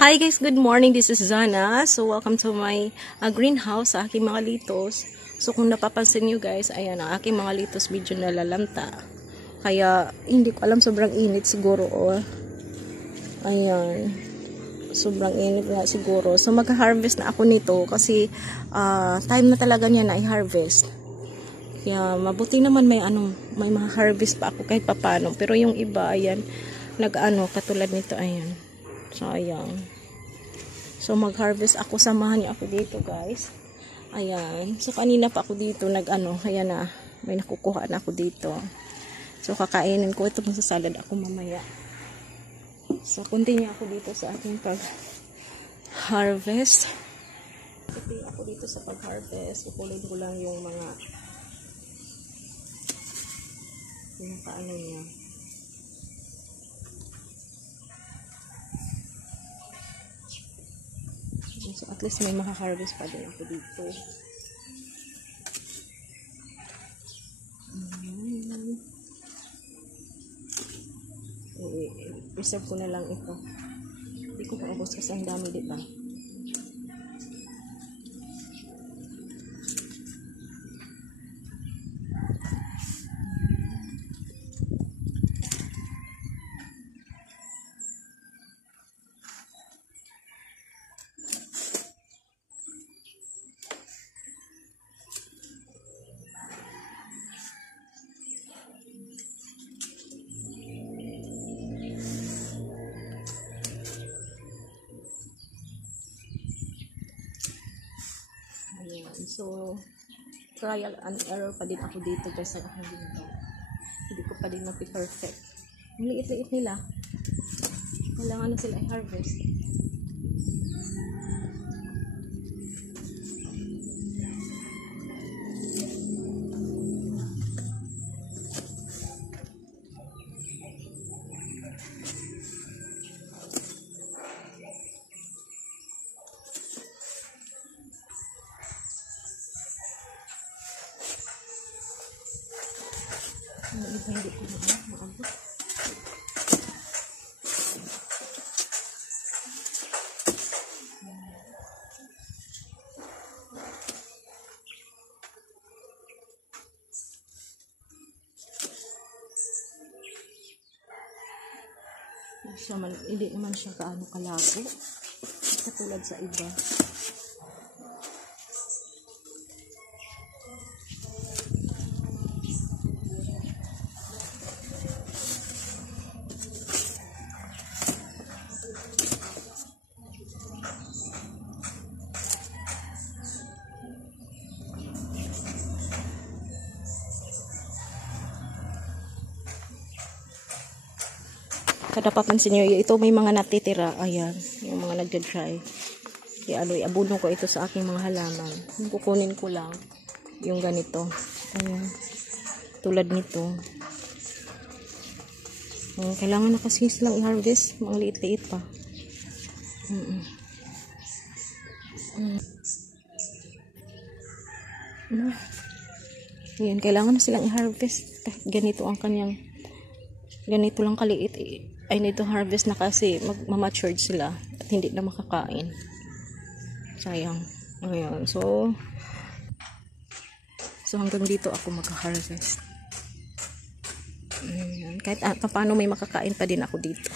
Hi guys, good morning. This is Zana. So welcome to my greenhouse sa aking mga litos. So kung napapansin nyo guys, ayan ang aking mga litos medyo nalalanta. Kaya hindi ko alam, sobrang init siguro. Oh. Ayan. Sobrang init nga siguro. So mag-harvest na ako nito kasi time na talaga niya na i-harvest. Kaya mabuti naman may ma-harvest pa ako kahit papano. Pero yung iba, ayan, katulad nito, ayan. So, ayan. So, mag-harvest ako. Samahan niyo ako dito, guys. Ayan. So, kanina pa ako dito, ayan na. May nakukuha na ako dito. So, kakainin ko. Ito, masasalad ako mamaya. So, continue ako dito sa aking pag-harvest. Continue ako dito sa pag-harvest. Kukulin ko lang yung mga niya. So, at least may makaharvest pa din ako dito. I-preserve ko na lang ito. Hindi ko maubos kasi ang dami, diba? So, trial and error pa din ako dito guys sa aking dito. Hindi ko pa din mapi-perfect. Ang liit-liit nila. Kailangan na sila i-harvest. Ang iba hindi ko maabot. So, hindi naman siya kaano kalago. Katulad sa iba. Kada papansin nyo, ito may mga natitira. Ayan, yung mga nagda-dry. Kaya iabuno ko ito sa aking mga halaman. Kukunin ko lang yung ganito. Ayan, tulad nito. Kailangan na kasi silang i-harvest. Mga liit-liit pa. Ayan, kailangan na silang i-harvest. Kahit ganito ang kanyang, ganito lang kaliit. I need to harvest na kasi mag-matured sila at hindi na makakain. Sayang. Ayan. So hanggang dito ako mag-harvest. Ayan. Kahit paano may makakain pa din ako dito.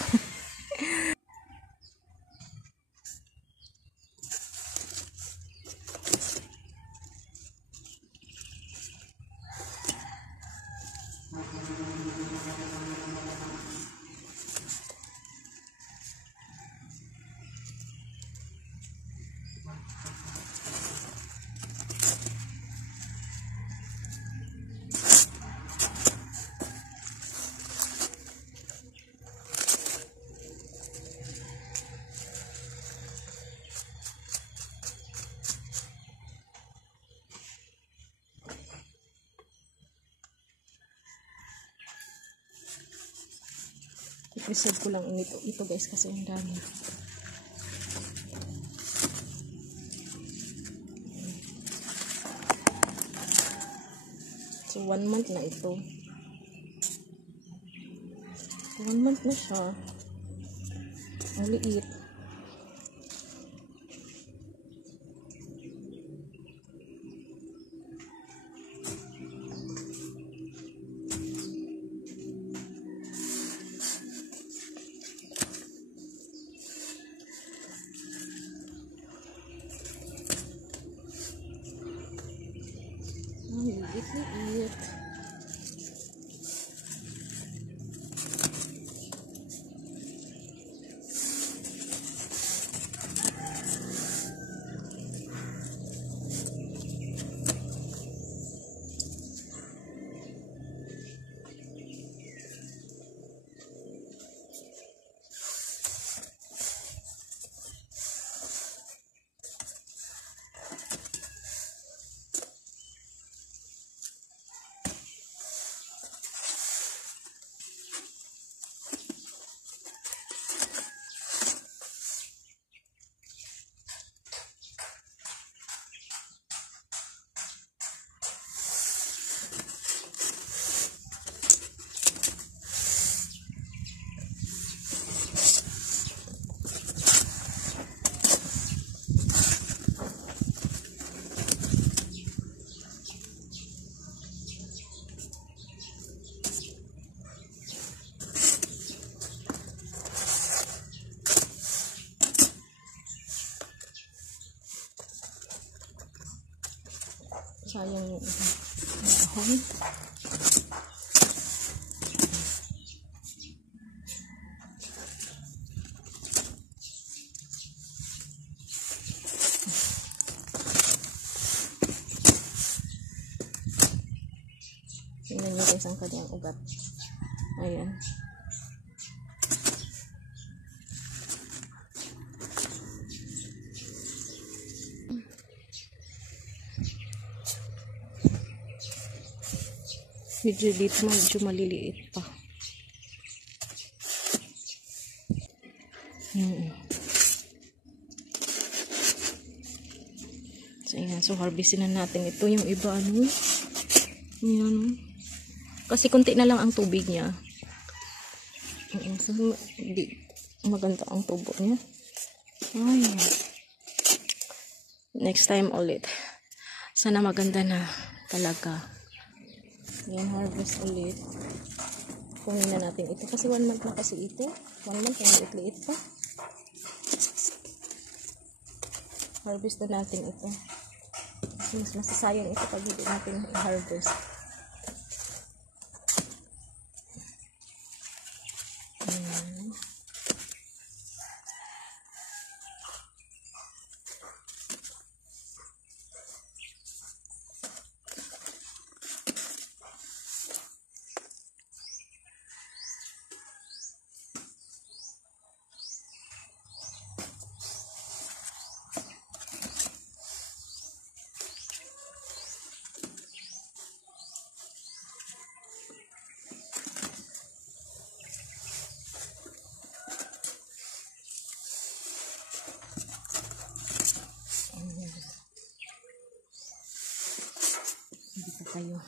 I-preserve ko lang ito guys kasi ang dami. So 1 month na ito. 1 month na siya. Ang liit. Liit. Sayang yung dahon. Tingnan nyo guys ang kanyang ugat. Ayan. Medyo maliliit pa. So, ayan. So, harvestin na natin ito. Yung iba, ano? Ayan. Kasi kunti na lang ang tubig niya. So, hindi maganda ang tubo niya. Ayan. Next time ulit. Sana maganda na talaga. Yan, harvest ulit. Kunin na natin ito. Kasi 1 month na kasi ito. 1 month, ang liit-liit pa. Harvest na natin ito. Kasi mas masasayang ito pag hindi natin i-harvest. Dito tayo.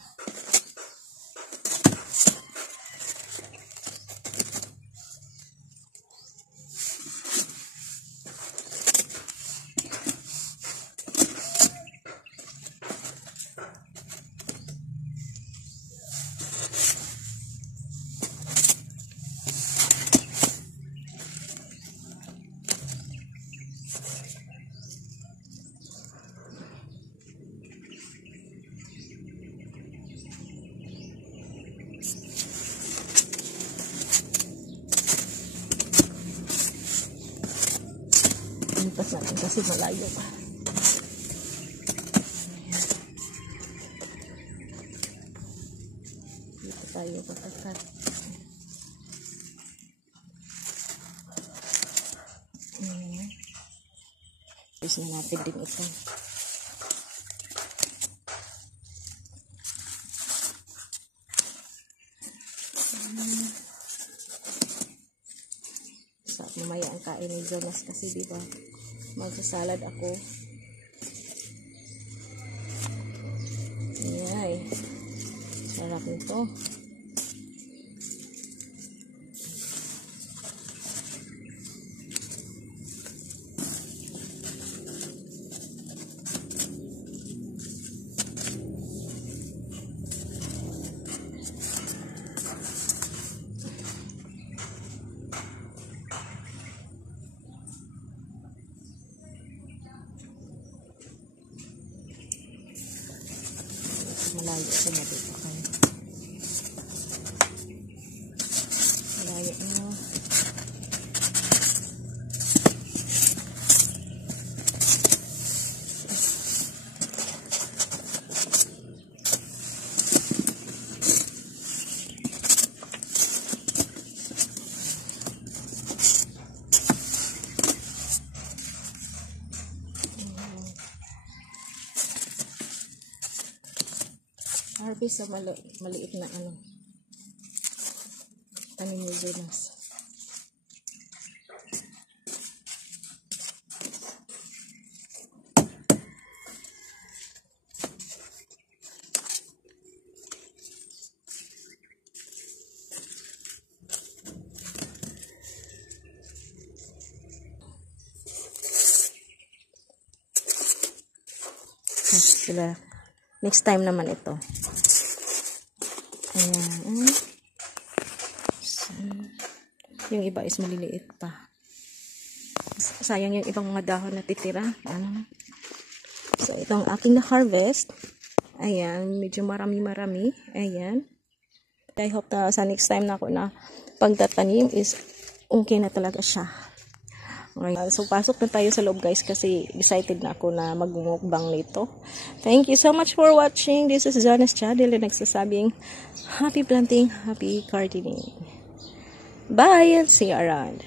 Lipas natin kasi malayo pa. Dito tayo patakat. Tapos na natin din ito. So, mamaya ang kain ni Jonas kasi diba magsasalad ako. Ayan. Sarap nito. malayo sa dito. Okay. Malayo mo. Harvest sa maliit na tanim ni Venus. Sila. Next time naman ito. Ayan. So, yung iba is maliliit pa. Sayang yung ibang mga dahon na titira. So, itong aking na-harvest. Ayan. Medyo marami-marami. Ayan. I hope na sa next time na ako na pagtatanim is okay na talaga siya. Okay. So, pasok na tayo sa loob guys kasi excited na ako na magmumukbang nito. Thank you so much for watching. This is Zana's channel na nagsasabing happy planting, happy gardening. Bye and see you around.